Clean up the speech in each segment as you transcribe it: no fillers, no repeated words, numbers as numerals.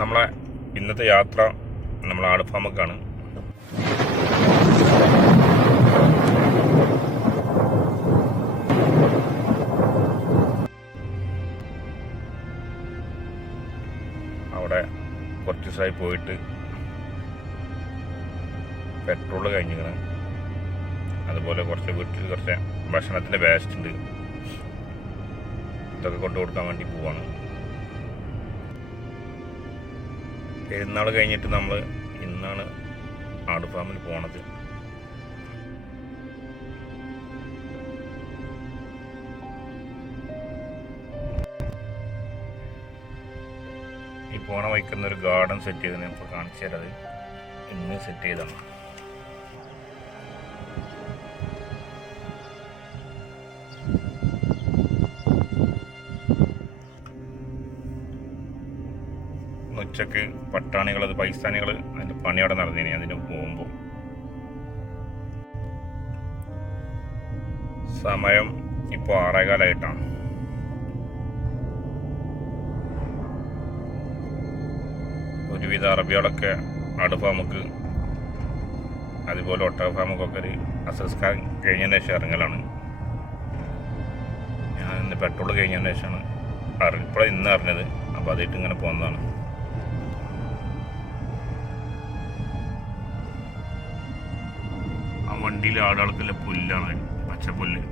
നമ്മളെ ഇന്നത്തെ യാത്ര നമ്മൾ ആട് ഫാമൊക്കെയാണ്. അവിടെ കുറച്ച് ദിവസമായി പോയിട്ട് പെട്രോൾ കഴിഞ്ഞിരിക്കണം. അതുപോലെ കുറച്ച് വീട്ടിൽ കുറച്ച് ഭക്ഷണത്തിൻ്റെ വേസ്റ്റ് ഉണ്ട്, ഇതൊക്കെ കൊണ്ടു കൊടുക്കാൻ വേണ്ടി പോവാണ്. പെരുന്നാൾ കഴിഞ്ഞിട്ട് നമ്മൾ ഇന്നാണ് ആട് ഫാമിൽ പോണത്. ഈ പോണ വയ്ക്കുന്ന ഒരു ഗാർഡൻ സെറ്റ് ചെയ്ത് ഞാൻ ഇപ്പോൾ കാണിച്ചു തരാത്. ഇന്ന് സെറ്റ് ചെയ്താണ്. ഉച്ചക്ക് പട്ടാണികൾ, അത് പാകിസ്ഥാനികൾ അതിൻ്റെ പണി അവിടെ നടന്നേനെ. അതിന് പോകുമ്പോൾ സമയം ഇപ്പോൾ 6:15 ഒരുവിധ അറബികളൊക്കെ ആട് ഫാമുക്ക് അതുപോലെ ഒട്ടക ഫാമുക്കൊക്കെ ഒരു അസസ്കാരം കഴിഞ്ഞതിന് ശേഷം ഇറങ്ങലാണ്. ഞാൻ ഇന്ന് പെട്രോൾ കഴിഞ്ഞതിന് ശേഷമാണ് ഇപ്പോഴാണ് ഇന്ന് അറിഞ്ഞത്. അപ്പോൾ അതായിട്ട് ഇങ്ങനെ പോകുന്നതാണ്. ആ വണ്ടിയിൽ ആടുകൾക്കുള്ള പുല്ലാണ്, പച്ചപ്പുല്ല്.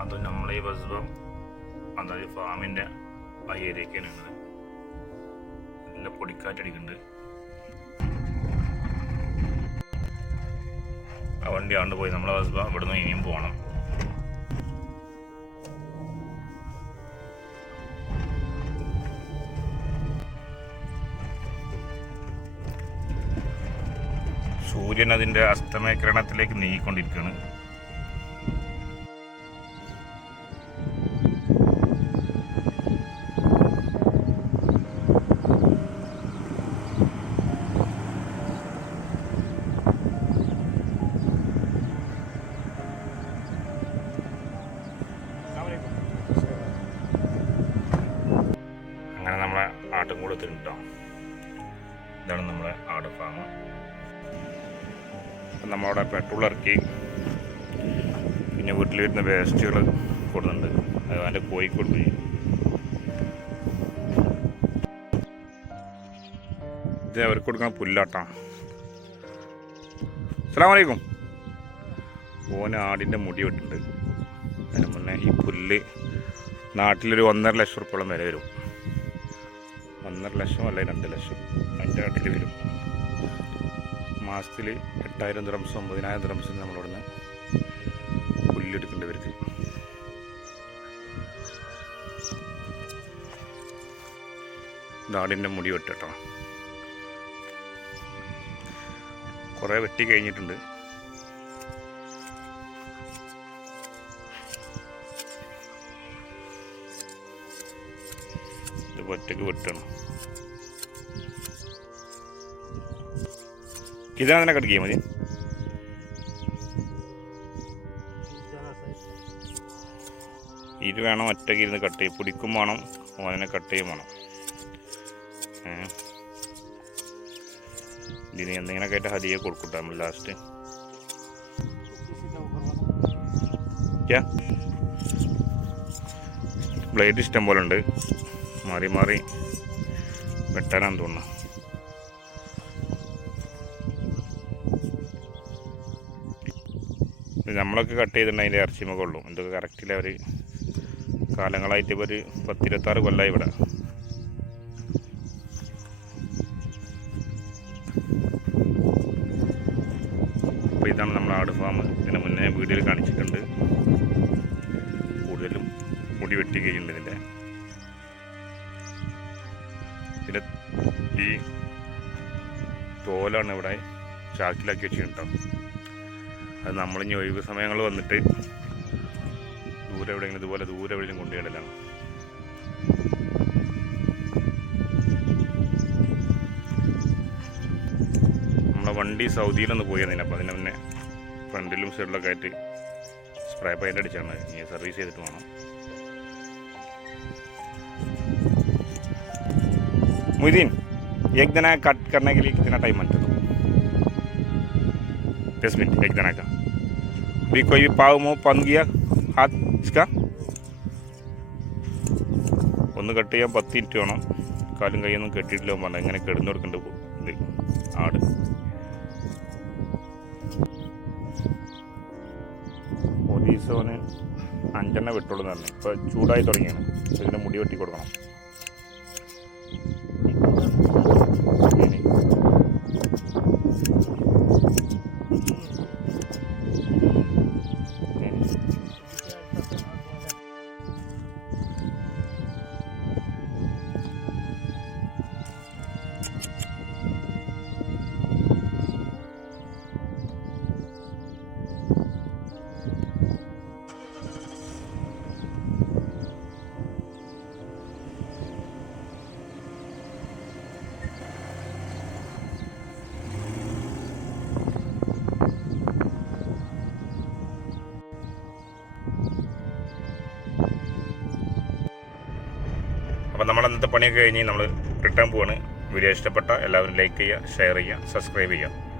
അത് നമ്മളീ ബസ്ബം അതായത് ഫാമിൻ്റെ ആ ഏരിയക്കാണ് ഉള്ളത്. നല്ല പൊടിക്കാറ്റടിക്കുന്നുണ്ട്. ആ വണ്ടി ആണ്ട് പോയി. നമ്മളെ ബസ്ബ ഇവിടുന്ന് ഇനിയും പോകണം. സൂര്യൻ അതിൻ്റെ അസ്തമയകിരണത്തിലേക്ക് നീങ്ങിക്കൊണ്ടിരിക്കുകയാണ്. അങ്ങനെ നമ്മളെ ആട്ടുംകൂടത്തിലുണ്ടോ. ഇതാണ് നമ്മളെ ആട് ഫാം. നമ്മളവിടെ പെട്രോൾ ഇറക്കി, പിന്നെ വീട്ടിൽ വരുന്ന വേസ്റ്റുകൾ കൊടുക്കുന്നുണ്ട്. അത് അതിൻ്റെ കോഴിക്കോട് പോയി. ഇത് അവർക്ക് കൊടുക്കുന്ന പുല്ലാട്ടാ. അസ്സലാമു അലൈക്കും. ഓന് ആടിൻ്റെ മുടി വെട്ടുണ്ട്. അതിന് മുന്നേ ഈ പുല്ല് നാട്ടിലൊരു 1.5 ലക്ഷം റുപ്യോളം വില വരും. 1.5 ലക്ഷം അല്ലെങ്കിൽ 2 ലക്ഷം അതിൻ്റെ നാട്ടിൽ വരും. മാസത്തിൽ 8,000 ദിർഹംസ് 9,000 ദിർഹംസിന് നമ്മളിവിടുന്ന് പുല്ലെടുക്കേണ്ടവർക്ക്. ആടിൻ്റെ മുടി വെട്ടോ. കുറേ വെട്ടി കഴിഞ്ഞിട്ടുണ്ട്. ഇത് ഒറ്റക്ക് വെട്ടണം. किधर ना कट गई मुझे ഇത് വേണം. ഒറ്റയ്ക്ക് ഇരുന്ന് കട്ട് ചെയ്യും, പിടിക്കും വേണം, ഓനെ കട്ട് ചെയ്യും വേണം. ഇതിന് എന്തെങ്കിലുമൊക്കെ ആയിട്ട് ഹദിയെ കൊടുക്കട്ടെ നമ്മൾ ലാസ്റ്റ്. ബ്ലേഡ് ഇഷ്ടം പോലെ ഉണ്ട്, മാറി മാറി വെട്ടാനാന്ന് തോന്നുന്നു. നമ്മളൊക്കെ കട്ട് ചെയ്തിട്ടുണ്ട് അതിൻ്റെ ഇറച്ചിമൊക്കെ ഉള്ളൂ. ഇതൊക്കെ കറക്റ്റിൽ അവർ കാലങ്ങളായിട്ട് ഇപ്പോൾ ഒരു 10-26 കൊല്ലമായി ഇവിടെ. അപ്പോൾ ഇതാണ് നമ്മുടെ ആട് ഫാം. ഇതിന് മുന്നേ വീഡിയോയിൽ കാണിച്ചിട്ടുണ്ട്. കൂടുതലും മുടി വെട്ടി കഴിഞ്ഞിട്ടുണ്ട്. ഇതിൻ്റെ ഈ തോലാണ് ഇവിടെ ചാക്കിലാക്കി വെച്ചിട്ടുണ്ടോ. അത് നമ്മളിനി ഒഴിവ് സമയങ്ങൾ വന്നിട്ട് ദൂരെ എവിടെയെങ്കിലും ഇതുപോലെ ദൂരെ എവിടെയെങ്കിലും കൊണ്ടുപോയിടലാണ്. നമ്മളെ വണ്ടി സൗദിയിലൊന്ന് പോയി അതിന്. അപ്പോൾ അതിന് മുന്നേ ഫ്രണ്ടിലും സൈഡിലൊക്കെ ആയിട്ട് സ്പ്രേ പെയിൻ്റ് അടിച്ചാണ്. ഇനി സർവീസ് ചെയ്തിട്ട് വേണം. मोहिदीन एक जना कट करने के लिए कितना टाइम मानते हो? 10 मिनट एक जना का. अभी कोई भी पाव मुँह पन गया हाथ इसका ഒന്ന് കട്ട് ചെയ്യാൻ 10 മിനിറ്റ് വേണം. കാലും കൈയൊന്നും കെട്ടിയിട്ടില്ല പറഞ്ഞാൽ ഇങ്ങനെ കിടന്നു കൊടുക്കേണ്ട ഇത് ആട്. ഒരീസോന് 5 എണ്ണ വിട്ടുള്ളൂ എന്ന് പറഞ്ഞു. ഇപ്പോൾ ചൂടായി തുടങ്ങിയാണ്. ഇതിന് മുടി വെട്ടി കൊടുക്കണം. അപ്പോൾ നമ്മൾ അന്നത്തെ പണിയൊക്കെ കഴിഞ്ഞ് നമ്മൾ റിട്ടേൺ പോവാണ്. വീഡിയോ ഇഷ്ടപ്പെട്ട എല്ലാവരും ലൈക്ക് ചെയ്യുക, ഷെയർ ചെയ്യുക, സബ്സ്ക്രൈബ് ചെയ്യുക.